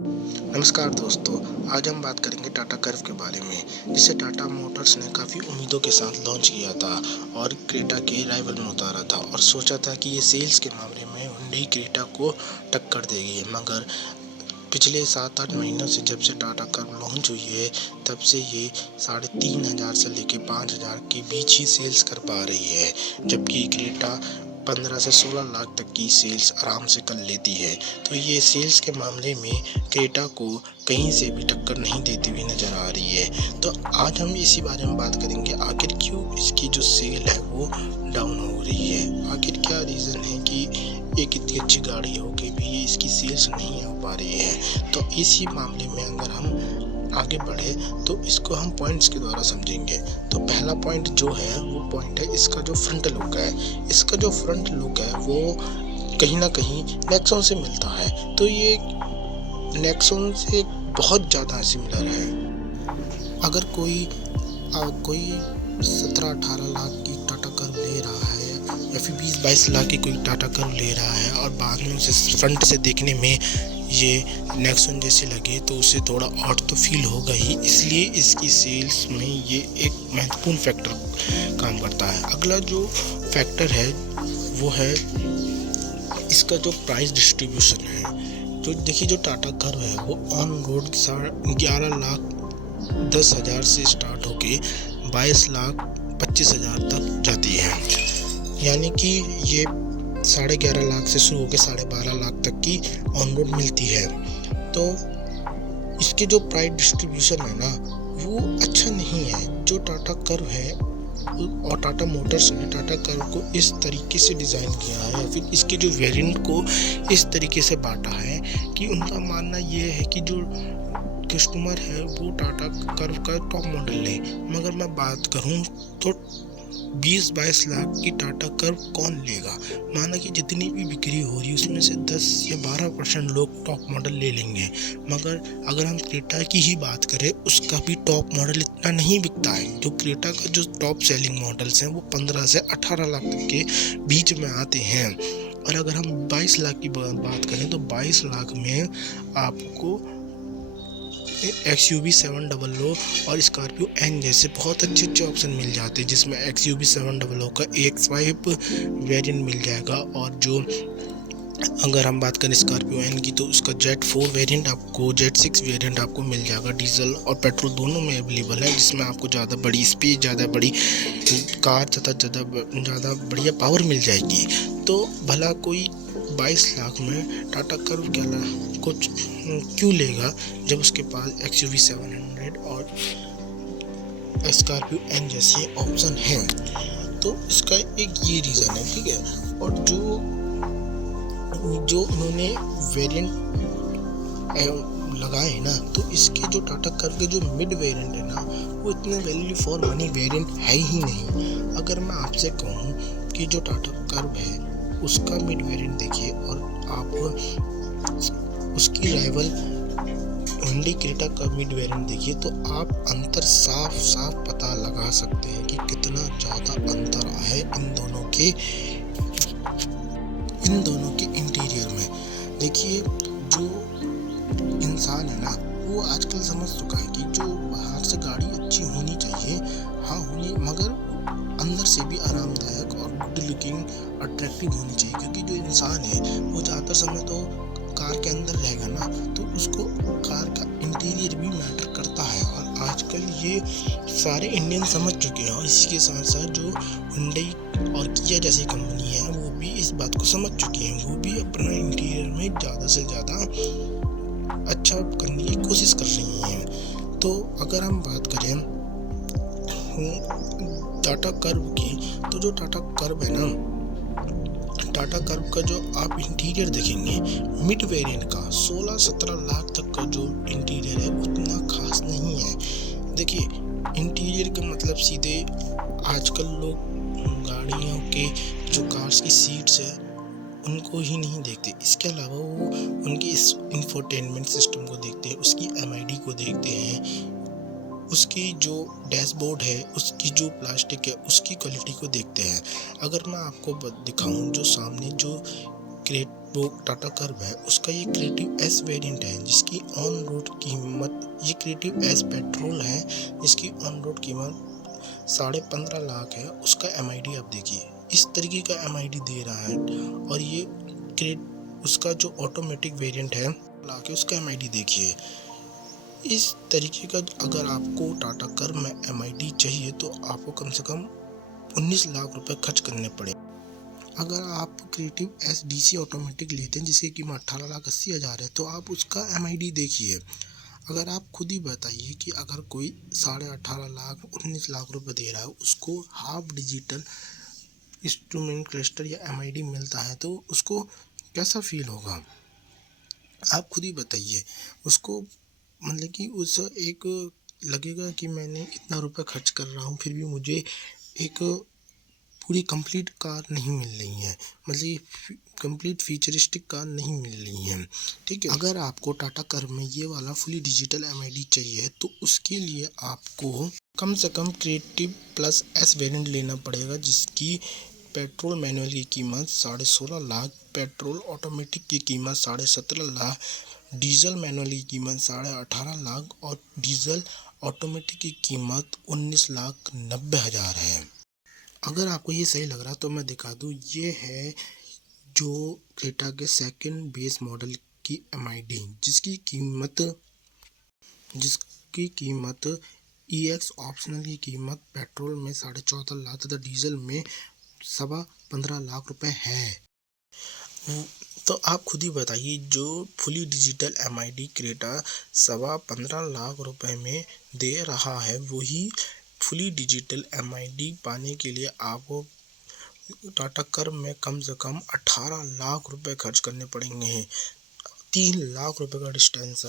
नमस्कार दोस्तों, आज हम बात करेंगे टाटा कर्व के बारे में, जिसे टाटा मोटर्स ने काफ़ी उम्मीदों के साथ लॉन्च किया था और क्रेटा के राइवल में उतारा था और सोचा था कि ये सेल्स के मामले में हुंडई क्रेटा को टक्कर देगी। मगर पिछले 7-8 महीनों से जब से टाटा कर्व लॉन्च हुई है, तब से ये 3,500 से लेके 5,000 के बीच ही सेल्स कर पा रही है, जबकि क्रेटा 15 से 16 लाख तक की सेल्स आराम से कर लेती है। तो ये सेल्स के मामले में क्रेटा को कहीं से भी टक्कर नहीं देती हुई नज़र आ रही है। तो आज हम इसी बारे में बात करेंगे, आखिर क्यों इसकी जो सेल है वो डाउन हो रही है। आखिर क्या रीज़न है कि एक इतनी अच्छी गाड़ी हो के भी ये इसकी सेल्स नहीं हो पा रही है। तो इसी मामले में अगर हम आगे बढ़े तो इसको हम पॉइंट्स के द्वारा समझेंगे। तो पहला पॉइंट जो है वो पॉइंट है इसका जो फ्रंट लुक है। इसका जो फ्रंट लुक है वो कहीं ना कहीं नेक्सॉन से मिलता है। तो ये नेक्सॉन से बहुत ज़्यादा सिमिलर है। अगर कोई 17-18 लाख की टाटा कर्व ले रहा है या फिर 20-22 लाख की कोई टाटा कर्व ले रहा है और बाद में उसे फ्रंट से देखने में ये नेक्सॉन जैसे लगे, तो उसे थोड़ा ऑड तो फील होगा ही। इसलिए इसकी सेल्स में ये एक महत्वपूर्ण फैक्टर काम करता है। अगला जो फैक्टर है वो है इसका जो प्राइस डिस्ट्रीब्यूशन है। तो देखिए, जो टाटा कर्व है वो ऑन रोड 11,10,000 से स्टार्ट होके 22,25,000 तक जाती है। यानी कि ये 11.5 लाख से शुरू होकर 12.5 लाख तक की ऑन रोड मिलती है। तो इसके जो प्राइस डिस्ट्रीब्यूशन है ना वो अच्छा नहीं है। जो टाटा कर्व है और टाटा मोटर्स ने टाटा कर्व को इस तरीके से डिज़ाइन किया है, या फिर इसके जो वेरिएंट को इस तरीके से बांटा है कि उनका मानना ये है कि जो कस्टमर है वो टाटा कर्व का टॉप मॉडल ले। मगर मैं बात करूं तो 20-22 लाख की टाटा कर्व कौन लेगा। माना कि जितनी भी बिक्री हो रही है उसमें से 10 या 12% लोग टॉप मॉडल ले लेंगे। मगर अगर हम क्रेटा की ही बात करें, उसका भी टॉप मॉडल इतना नहीं बिकता है। जो क्रेटा का जो टॉप सेलिंग मॉडल्स हैं वो 15 से 18 लाख तक के बीच में आते हैं। और अगर हम 22 लाख की बात करें तो 22 लाख में आपको XUV 700 और स्कॉर्पियो एन जैसे बहुत अच्छे ऑप्शन मिल जाते हैं, जिसमें XUV 700 का AX5 वेरिएंट मिल जाएगा। और जो अगर हम बात करें स्कॉर्पियो एन की तो उसका Z4 वेरिएंट आपको, Z6 वेरिएंट आपको मिल जाएगा। डीजल और पेट्रोल दोनों में अवेलेबल है, जिसमें आपको ज़्यादा बड़ी स्पेस, ज़्यादा बड़ी कार तथा ज़्यादा बढ़िया पावर मिल जाएगी। तो भला कोई 22 लाख में टाटा कर्व कुछ क्यों लेगा जब उसके पास XUV 700 और स्कॉर्पियो एन जैसे ऑप्शन हैं। तो इसका एक ये रीज़न है, ठीक है। और जो उन्होंने वेरिएंट लगाए हैं ना, तो इसके जो टाटा कर्व के जो मिड वेरिएंट है ना वो इतने वैल्यू फॉर मनी वेरिएंट है ही नहीं। अगर मैं आपसे कहूँ कि जो टाटा कर्व है उसका मिड वेरिएंट देखिए और आप उसकी राइवल हुंडई क्रेटा का मिड वेरिएंट देखिए, तो आप अंतर साफ पता लगा सकते हैं कि कितना ज़्यादा अंतर है इन दोनों के इंटीरियर में। देखिए, जो इंसान है ना वो आजकल समझ चुका है कि जो बाहर से गाड़ी अच्छी होनी चाहिए, हाँ होनी, मगर अंदर से भी आरामदायक और गुड लुकिंग, अट्रैक्टिव होनी चाहिए। क्योंकि जो इंसान है वो ज़्यादातर समय तो कार के अंदर रहेगा ना, तो उसको कार का इंटीरियर भी मैटर करता है। और आजकल ये सारे इंडियन समझ चुके हैं। और इसी के साथ साथ जो हुंडई और किया जैसी कंपनी है वो भी इस बात को समझ चुकी हैं। वो भी अपना इंटीरियर में ज़्यादा से ज़्यादा अच्छा करने की कोशिश कर रही हैं। तो अगर हम बात करें टाटा कर्व की, तो जो टाटा कर्व है ना, टाटा कर्व का जो आप इंटीरियर देखेंगे मिड वेरिएंट का 16-17 लाख तक का जो इंटीरियर है उतना खास नहीं है। देखिए, इंटीरियर का मतलब सीधे आजकल लोग गाड़ियों के जो कार्स की सीट्स है उनको ही नहीं देखते, इसके अलावा वो उनके इस इंफोटेनमेंट सिस्टम को देखते हैं, उसकी MID को देखते हैं, उसकी जो डैशबोर्ड है, उसकी जो प्लास्टिक है, उसकी क्वालिटी को देखते हैं। अगर मैं आपको दिखाऊं, जो सामने जो वो टाटा कर्व है उसका ये क्रिएटिव एस वेरिएंट है जिसकी ऑन रोड कीमत, ये क्रिएटिव एस पेट्रोल है जिसकी ऑन रोड कीमत 15.5 लाख है। उसका एमआईडी आप देखिए, इस तरीके का एमआईडी दे रहा है। और ये क्रेट उसका जो ऑटोमेटिक वेरिएंट है लाख है, उसका एमआईडी देखिए। इस तरीके का अगर आपको टाटा कर्व में एमआईडी चाहिए तो आपको कम से कम 19 लाख रुपए खर्च करने पड़े। अगर आप क्रिएटिव एस डीसी ऑटोमेटिक लेते हैं जिसकी कीमत 18,80,000 है तो आप उसका एमआईडी देखिए। अगर आप खुद ही बताइए कि अगर कोई 18.5 लाख 19 लाख रुपए दे रहा है, उसको हाफ डिजिटल इंस्ट्रूमेंट क्लस्टर या एमआईडी मिलता है तो उसको कैसा फील होगा, आप खुद ही बताइए। उसको मतलब कि उस एक लगेगा कि मैंने इतना रुपए खर्च कर रहा हूँ फिर भी मुझे एक पूरी कंप्लीट कार नहीं मिल रही है, मतलब कंप्लीट फीचरिस्टिक कार नहीं मिल रही है। ठीक है, अगर आपको टाटा कर्व में ये वाला फुली डिजिटल एमआईडी चाहिए तो उसके लिए आपको कम से कम क्रिएटिव प्लस एस वेरिएंट लेना पड़ेगा जिसकी पेट्रोल मैनुअल की कीमत 16.5 लाख, पेट्रोल ऑटोमेटिक की कीमत 17.5 लाख, डीजल मैनुअल की कीमत 18.5 लाख और डीजल ऑटोमेटिक की कीमत 19,90,000 है। अगर आपको ये सही लग रहा तो मैं दिखा दूँ, ये है जो क्रेटा के सेकंड बेस मॉडल की एमआईडी जिसकी कीमत ईएक्स ऑप्शनल की कीमत पेट्रोल में 14.5 लाख तथा डीजल में 15.5 लाख रुपए है। तो आप खुद ही बताइए, जो fully digital MID Creta 15.5 lakh रुपए में दे रहा है वही फुली डिजिटल एमआईडी पाने के लिए आपको टाटा कर्व में कम से कम 18 लाख रुपए खर्च करने पड़ेंगे। 3 लाख रुपए का डिस्टेंस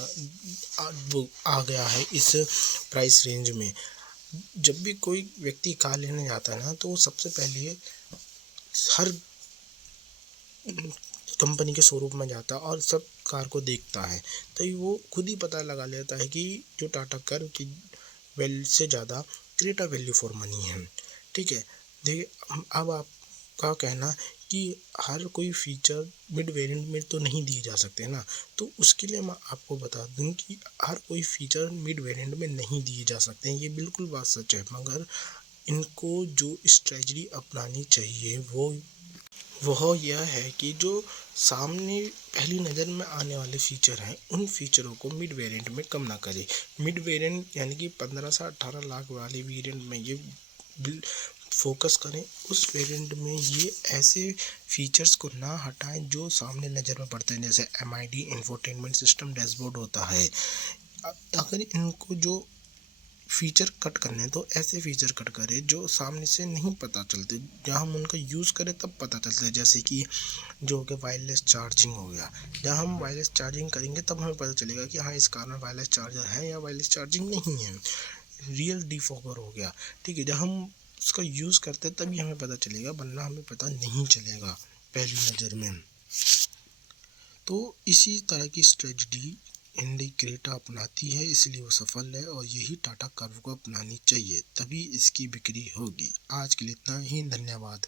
आ गया है इस प्राइस रेंज में। जब भी कोई व्यक्ति कार लेने जाता है ना तो सबसे पहले हर कंपनी के शोरूम में जाता है और सब कार को देखता है तो वो खुद ही पता लगा लेता है कि जो टाटा कर्व की वैल्यू से ज़्यादा क्रेटा वैल्यू फॉर मनी है। ठीक है, देखिए अब आपका कहना कि हर कोई फीचर मिड वेरिएंट में तो नहीं दिए जा सकते ना, तो उसके लिए मैं आपको बता दूं कि हर कोई फीचर मिड वेरिएंट में नहीं दिए जा सकते हैं, ये बिल्कुल बात सच है। मगर इनको जो स्ट्रेटजी अपनानी चाहिए वह यह है कि जो सामने पहली नज़र में आने वाले फीचर हैं उन फीचरों को मिड वेरिएंट में कम ना करें। मिड वेरिएंट यानी कि 15 से 18 लाख वाले वेरिएंट में ये फोकस करें। उस वेरिएंट में ये ऐसे फीचर्स को ना हटाएं जो सामने नज़र में पड़ते हैं, जैसे एमआईडी, इंफोटेनमेंट सिस्टम, डैशबोर्ड होता है। अगर इनको जो फीचर कट करने तो ऐसे फीचर कट करें जो सामने से नहीं पता चलते, जहाँ हम उनका यूज़ करें तब पता चलता है। जैसे कि जो हो गया वायरलेस चार्जिंग हो गया, जहाँ हम वायरलेस चार्जिंग करेंगे तब हमें पता चलेगा कि हाँ इस कार में वायरलेस चार्जर है या वायरलेस चार्जिंग नहीं है। रियल डिफॉगर हो गया, ठीक है, जब हम उसका यूज़ करते हैं तभी हमें पता चलेगा, वरना हमें पता नहीं चलेगा पहली नज़र में। तो इसी तरह की स्ट्रेटजी हिंडी क्रेटा अपनाती है, इसलिए वो सफल है और यही टाटा कर्व को अपनानी चाहिए, तभी इसकी बिक्री होगी। आज के लिए इतना ही, धन्यवाद।